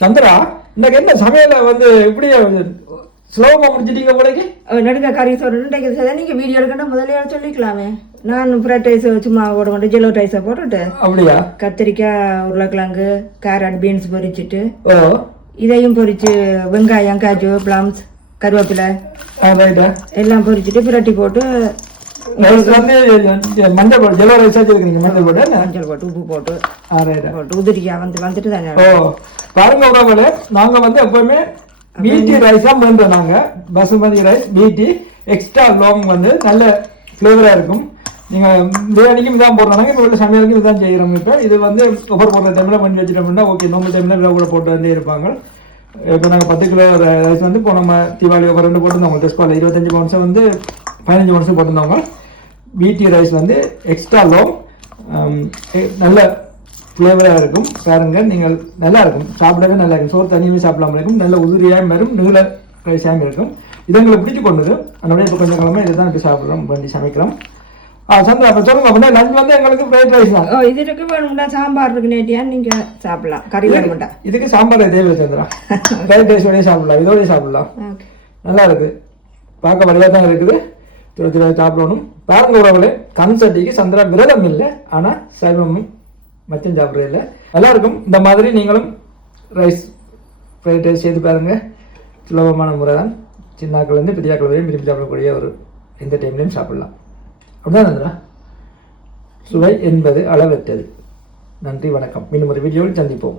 சந்திரா, இன்னைக்கு என்ன சமையல வந்து இப்படி ஸ்லோவா முடிச்சிட்டீங்க போலக்கு? நடுக்க கறி சொல்லிட்டு நீங்க வீடியோ எடுக்கணும் முதல்ல சொல்லிக்கலாமே. நான் ஃப்ரைட் ரைஸ் சும்மா போட மாட்டேன், ஜெலோ ரைஸை போட்டுட்டு அப்படியா கத்திரிக்காய் உருளைக்கிழங்கு கேரட் பீன்ஸ் பொரிச்சிட்டு இதையும் பொரிச்சு வெங்காயம் காஜு பிளம்ஸ் கருவேப்பிலை எல்லாம் பொரிச்சிட்டு பிரட்டி போட்டு மஞ்சள் போட்டு ஜெலோ ரைஸ் வச்சிருக்கீங்க. மஞ்சள் போட்டு உப்பு போட்டு போட்டு உதிரிக்கா வந்துட்டு தானே. பாருங்க உறவுகளே, நாங்க வந்து எப்பவுமே பிடி ரைஸ் தான் பண்றோம். நாங்க பசுமதி ரைஸ் பிடி எக்ஸ்ட்ரா லாங் வந்து நல்ல ஃபிளேவரா இருக்கும். நீங்க பிரியாணிக்கும் இதான் போடுறாங்க, இப்போ உள்ள சமையலுக்கும் இதான் செய்யறோம். இப்போ இது வந்து ஒவ்வொரு போடுற டைம்ல பண்ணி வச்சிட்டோம்னா ஓகே, நோம்பு டைம்ல கூட போட்டு வந்து இருப்பாங்க. இப்போ நாங்கள் 10 கிலோ ரைஸ் வந்து இப்போ நம்ம தீபாவளி ஒரு 2 போட்டுருந்தோம். டெஸ்பாவில் 25 பவுன்ஸை வந்து 15 பவுன்ஸு போட்டிருந்தவங்க. பிடி ரைஸ் வந்து எக்ஸ்ட்ரா லாங் நல்ல ஃப்ளேவராக இருக்கும். பாருங்க, நீங்கள் நல்லா இருக்கும், சாப்பிடவே நல்லா இருக்கும். சோறு தனியுமே சாப்பிடாம இருக்கும், நல்ல உதிரியாகவும் வரும், நீள ரைஸாகவும் இருக்கும். இது எங்களுக்கு பிடிச்சி கொண்டது. அதனால இப்போ கொஞ்சம் கிழமை இதுதான் இப்போ சாப்பிட்றோம், பண்ணி சமைக்கிறோம். சந்திரா, அப்போ சொல்லுங்க. அப்படின்னா லஞ்ச் வந்து எங்களுக்கு ஃப்ரைட் ரைஸ் தான். இது இருக்கு வேணும்னா சாம்பார் இருக்கு நேட்டியான்னு நீங்கள் சாப்பிடலாம். கறி வேணும்டா இதுக்கு சாம்பார் தேவை சந்திரா. ஃப்ரைட் ரைஸோடய சாப்பிடலாம், இதோடய சாப்பிடலாம். நல்லா இருக்குது, பார்க்க வழியாக தான் இருக்குது. துறை சாப்பிடணும். பாருங்க உறவுகளே, கண் சட்டிக்கு சந்திரா விரதம் இல்லை, ஆனால் சைவமும் மச்சம் சாப்பிட்றது இல்லை. நல்லா இருக்கும். இந்த மாதிரி நீங்களும் ரைஸ் ஃப்ரைட் ரைஸ் செய்து பாருங்க. சுலபமான முறை தான். சின்னாக்கள்லேருந்து பெரியாக்கள் வரையும் விரும்பி சாப்பிடக்கூடிய ஒரு எந்த டைம்லையும் சாப்பிடலாம். அப்படிதான் சந்திரா. சுவை என்பது அளவற்றது. நன்றி, வணக்கம். மீண்டும் ஒரு வீடியோவில் சந்திப்போம்.